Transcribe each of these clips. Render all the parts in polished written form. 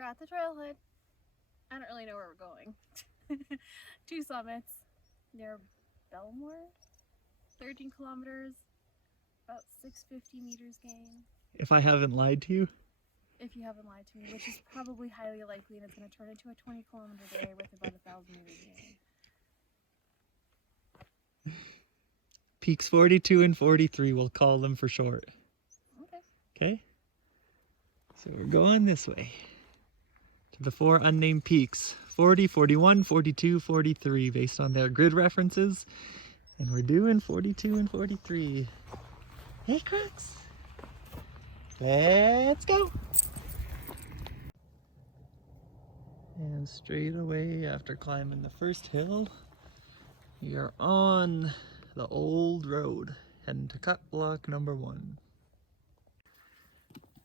We're at the trailhead. I don't really know where we're going. 2 summits near Belmore, 13 kilometers, about 650 meters gain. If I haven't lied to you. If you haven't lied to me, which is probably highly likely, and it's going to turn into a 20-kilometer day with about 1,000 meters gain. Peaks 42 and 43, we'll call them for short. Okay. Okay? So we're going this way to the 4 unnamed peaks, 40, 41, 42, 43, based on their grid references. And we're doing 42 and 43. Hey, Crux! Let's go! And straight away after climbing the first hill, we are on the old road, heading to cut block number 1.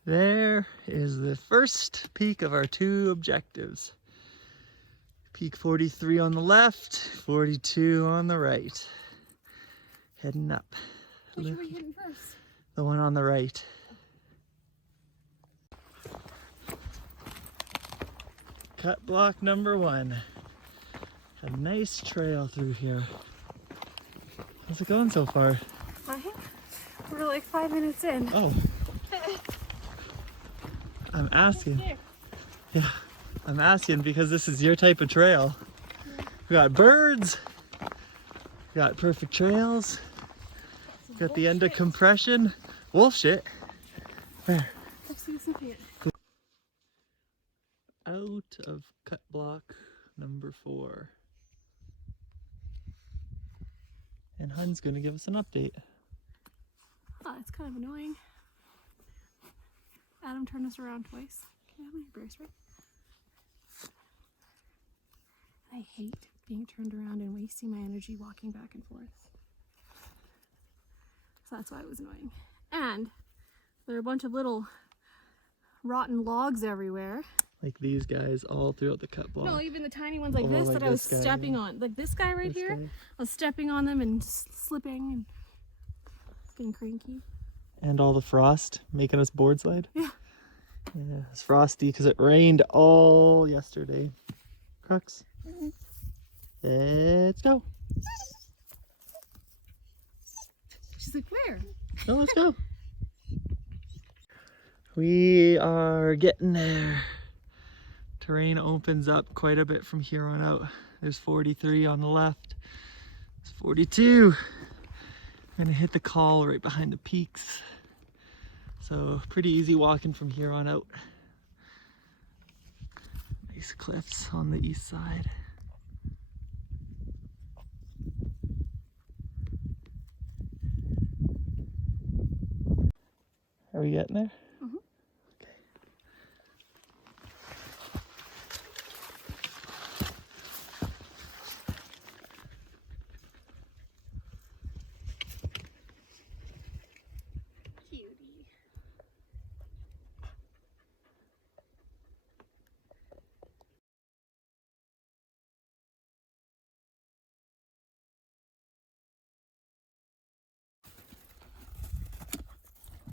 There is the first peak of our 2 objectives. Peak 43 on the left, 42 on the right. Heading up. Which are we hitting first? The one on the right. Cut block number 1. A nice trail through here. How's it going so far? We're like 5 minutes in. Oh. I'm asking. Yeah, I'm asking because this is your type of trail. We got birds. We got perfect trails. We got the end of compression. Wolf shit. Where? Out of cut block number 4. And Hun's gonna give us an update. Oh, it's kind of annoying. Adam turned us around twice. Can I have my bracelet? I hate being turned around and wasting my energy walking back and forth. So that's why it was annoying. And there are a bunch of little rotten logs everywhere. Like these guys all throughout the cut block. No, even the tiny ones like this like that I was this guy, stepping on. Like this guy right here. guy. I was stepping on them and slipping and getting cranky. And all the frost making us board slide. Yeah. Yeah, it's frosty because it rained all yesterday. Crux. Let's go. She's like, where? No, let's go. We are getting there. Terrain opens up quite a bit from here on out. There's 43 on the left. There's 42. I'm gonna hit the col right behind the peaks. So pretty easy walking from here on out. Nice cliffs on the east side. Are we getting there? Mm-hmm. Okay. Cutie.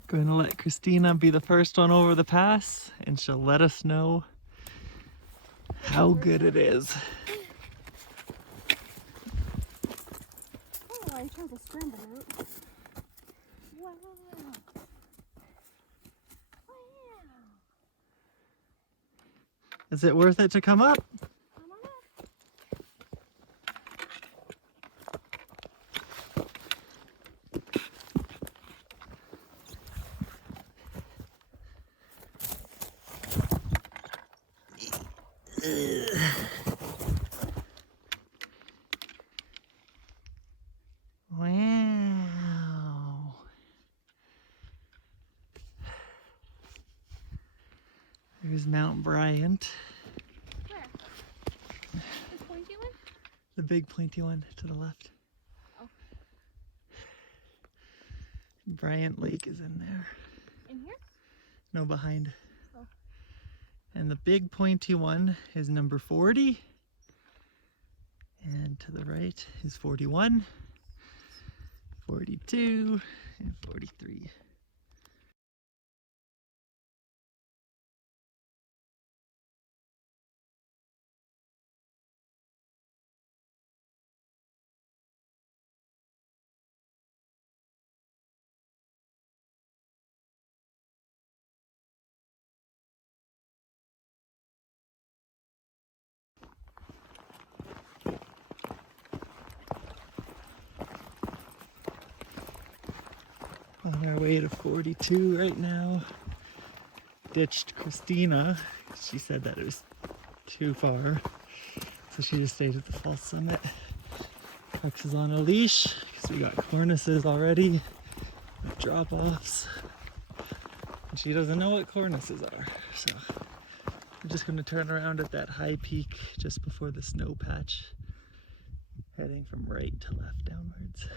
Going to let Christina be the first one over the pass, and she'll let us know how good it is. Oh, I chose a scramble route. Wow. Wow. Is it worth it to come up? Come on up. Wow. There's Mount Bryant. Where? This pointy one? The big pointy one to the left. Oh. Bryant Lake is in there. In here? No, behind. Oh. And the big pointy one is number 40. And to the right is 41, 42, and 43. On our way to 42 right now. Ditched Christina. She said that it was too far. So she just stayed at the false summit. Rex is on a leash because we got cornices already. Drop-offs. And she doesn't know what cornices are. So we're just going to turn around at that high peak just before the snow patch. Heading from right to left downwards.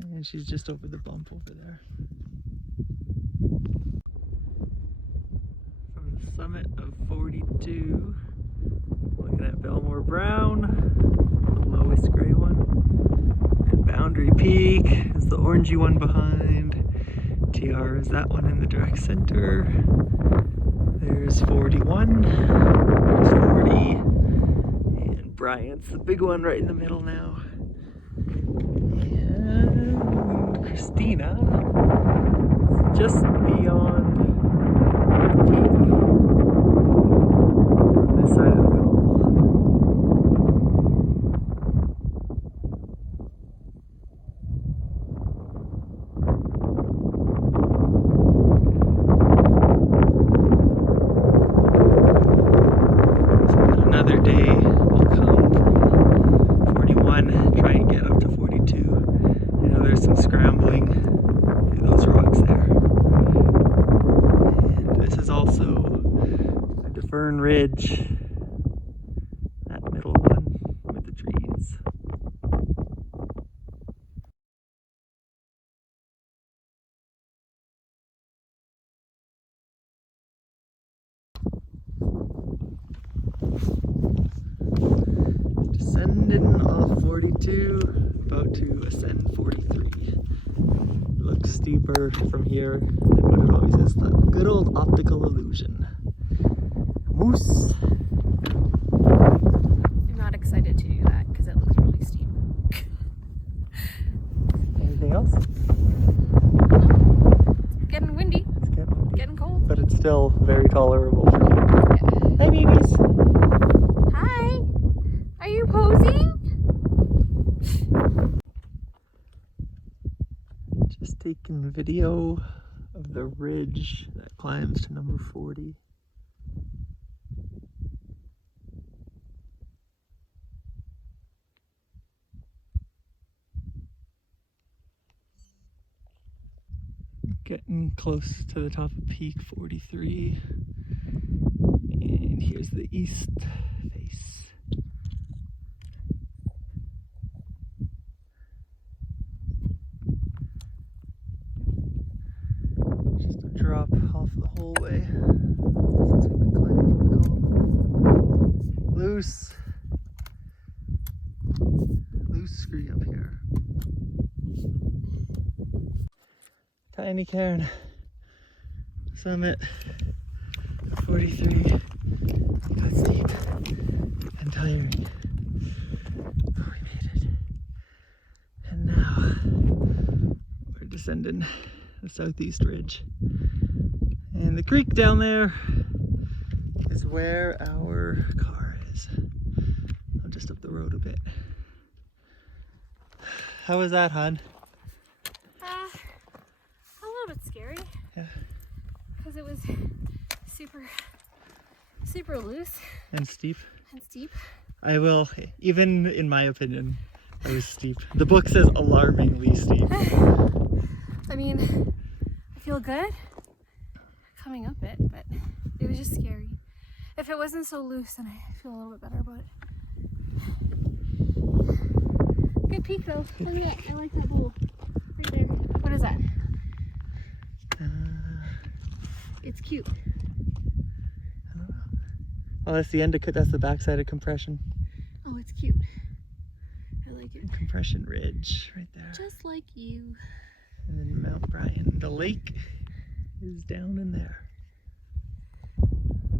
And she's just over the bump over there. From the summit of 42, looking at Belmore Brown, the lowest gray one. And Boundary Peak is the orangey one behind. TR is that one in the direct center. There's 41, there's 40, and Bryant's the big one right in the middle now. And Christina is just beyond the peak on this side of the col. So another day will come from 41, try and get up to 42. You know, there's some scrambling through those rocks there. And this is also a Defern Ridge, that middle one with the trees. Descending off 42, about to ascend 43. It looks steeper from here than what it always is. The good old optical illusion. Moose. I'm not excited to do that because it looks really steep. Anything else? It's getting windy, It's getting cold. but it's still very tolerable for me. Yeah. Hi, babies. Hi! Are you posing? Just taking video of the ridge that climbs to number 40. Getting close to the top of peak 43. And here's the east face. Just a drop off the whole way since we've been climbing from the column. Loose scree up here. Tiny cairn. Summit 43. Got steep and tiring. But we made it. And now we're descending the southeast ridge. And the creek down there is where our car is. I'm just up the road a bit. How was that, hon? A little bit scary. Yeah. Because it was super loose And steep. and steep. I will, even in my opinion, it was steep. The book says alarmingly steep. I mean, I feel good coming up it, but it was just scary. If it wasn't so loose, then I feel a little bit better about it. Good peak though. Look at that. I like that bowl right there. What is that? It's cute. I don't know. Oh, that's the end of, that's the backside of Compression. Oh, it's cute. I like it. Compression Ridge right there. Just like you. And then Mount Bryant. The lake is down in there.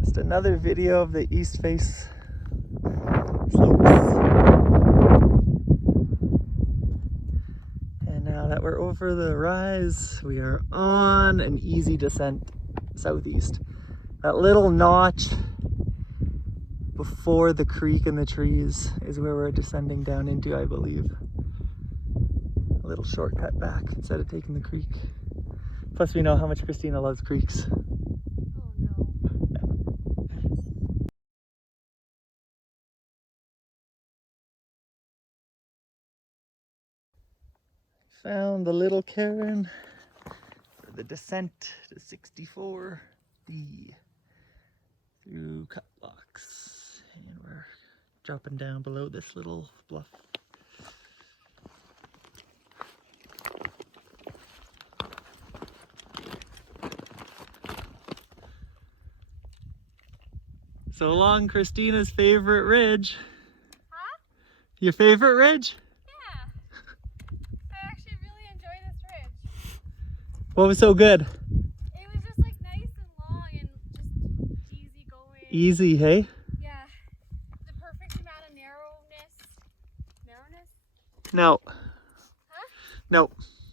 Just another video of the east face slopes. And now that we're over the rise, we are on an easy descent southeast. That little notch before the creek and the trees is where we're descending down into, I believe. A little shortcut back instead of taking the creek. Plus we know how much Christina loves creeks. Oh no. Found the little cairn for the descent to 64B through cut blocks. And we're dropping down below this little bluff. So along Christina's favorite ridge. Huh? Your favorite ridge? Yeah. I actually really enjoy this ridge. What was so good? It was just like nice and long and just easy going. Easy, hey? Yeah. The perfect amount of narrowness. Narrowness? No. Huh? No.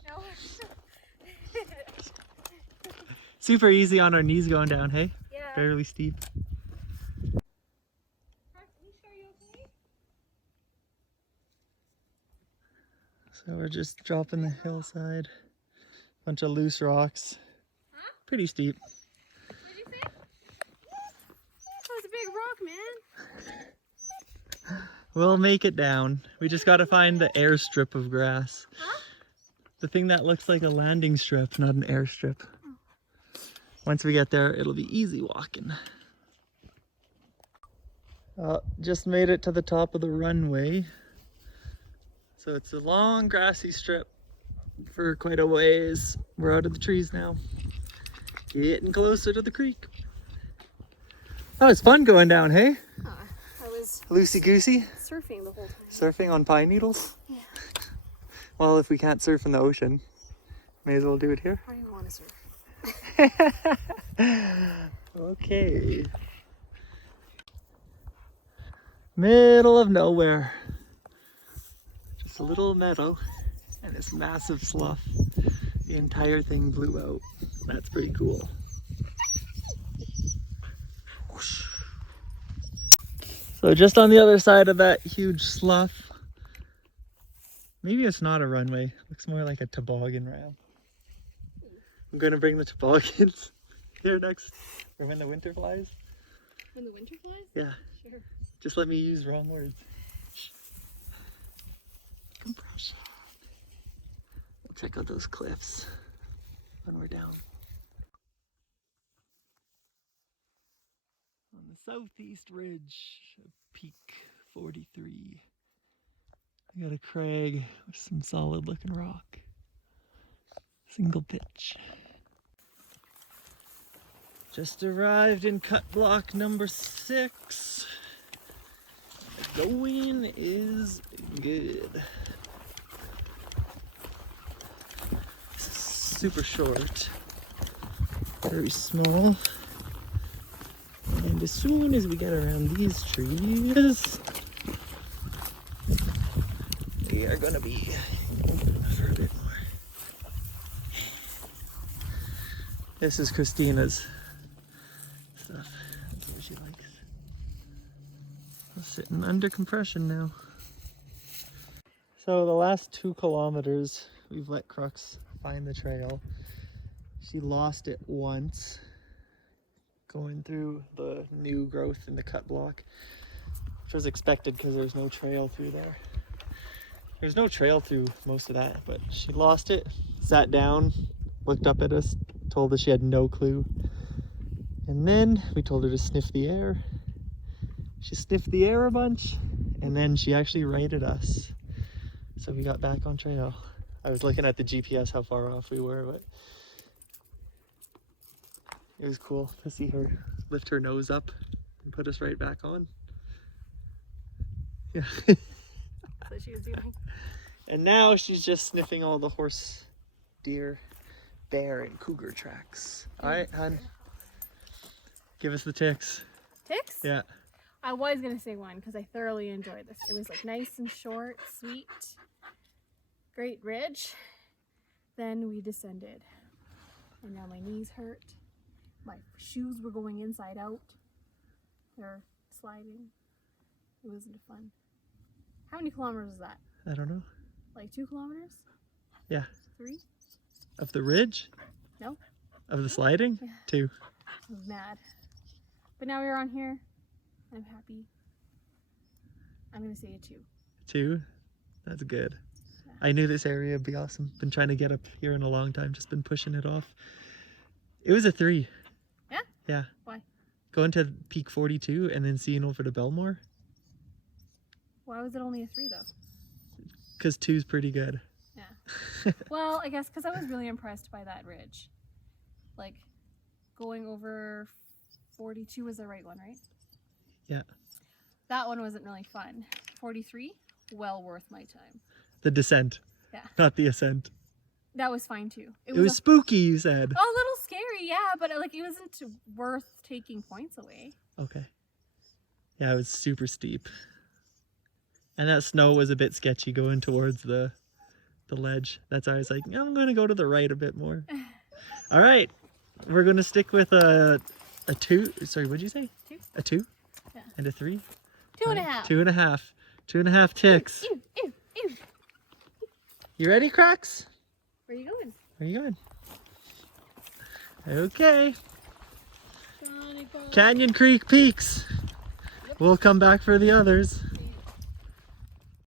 No. Super easy on our knees going down, hey? Yeah. Fairly steep. So we're just dropping the hillside. Bunch of loose rocks. Huh? Pretty steep. Did you say? That was a big rock, man. We'll make it down. We just gotta find the airstrip of grass. Huh? The thing that looks like a landing strip, not an airstrip. Once we get there, it'll be easy walking. Just made it to the top of the runway. So it's a long grassy strip for quite a ways. We're out of the trees now. Getting closer to the creek. Oh, it's fun going down, hey? I was Loosey-goosey? surfing the whole time. Surfing on pine needles? Yeah. Well, if we can't surf in the ocean, may as well do it here. I don't even want to surf. Okay. Middle of nowhere. Just a little meadow and this massive slough. The entire thing blew out. That's pretty cool. Whoosh. So just on the other side of that huge slough, maybe it's not a runway. Looks more like a toboggan ramp. I'm gonna bring the toboggans here next, or when the winter flies. When the winter flies? Yeah. Sure. Just let me use wrong words. Compression. We'll check out those cliffs when we're down. On the southeast ridge of Peak 43. I got a crag with some solid looking rock. Single pitch. Just arrived in cut block number 6. The going is good. Super short, very small. And as soon as we get around these trees, we are gonna be open for a bit more. This is Christina's stuff. That's what she likes. I'm sitting under compression now. So the last 2 kilometers, we've let Crux find the trail. She lost it once going through the new growth in the cut block, which was expected because there's no trail through there. There's no trail through most of that, but she lost it, sat down, looked up at us, told us she had no clue. And then we told her to sniff the air. She sniffed the air a bunch, and then she actually righted us. So we got back on trail. I was looking at the GPS how far off we were, but it was cool to see her lift her nose up and put us right back on. Yeah. That's what she was doing. And now she's just sniffing all the horse, deer, bear, and cougar tracks. All right, hon. Give us the ticks. Ticks? Yeah. I was going to say one because I thoroughly enjoyed this. It was like nice and short, sweet, great ridge. Then we descended. And now my knees hurt. My shoes were going inside out. They're sliding. It wasn't fun. How many kilometers is that? I don't know. Like 2 kilometers? Yeah. 3? Of the ridge? No. Of the sliding? Yeah. 2. I'm mad. But now we're on here. I'm happy. I'm gonna say a 2. 2? That's good. Yeah. I knew this area would be awesome. Been trying to get up here in a long time, just been pushing it off. It was a 3. Yeah? Yeah. Why? Going to peak 42 and then seeing over to Belmore. Why was it only a 3 though? Because 2's pretty good. Yeah. Well, I guess because I was really impressed by that ridge. Like, going over 42 was the right one, right? Yeah. That one wasn't really fun. 43, well worth my time. The descent. Yeah. Not the ascent. That was fine too. It was spooky, you said. a little scary, yeah, but like it wasn't worth taking points away. Okay. Yeah, it was super steep. And that snow was a bit sketchy going towards the ledge. That's why I was like, I'm going to go to the right a bit more. All right. We're going to stick with a 2. Sorry, what'd you say? 2. A 2? Yeah. And a 3? 2.5. 2.5. 2.5 ticks. Ew, ew, ew. You ready, Cracks? Where are you going? Where are you going? Okay. Canyon Creek Peaks. We'll come back for the others.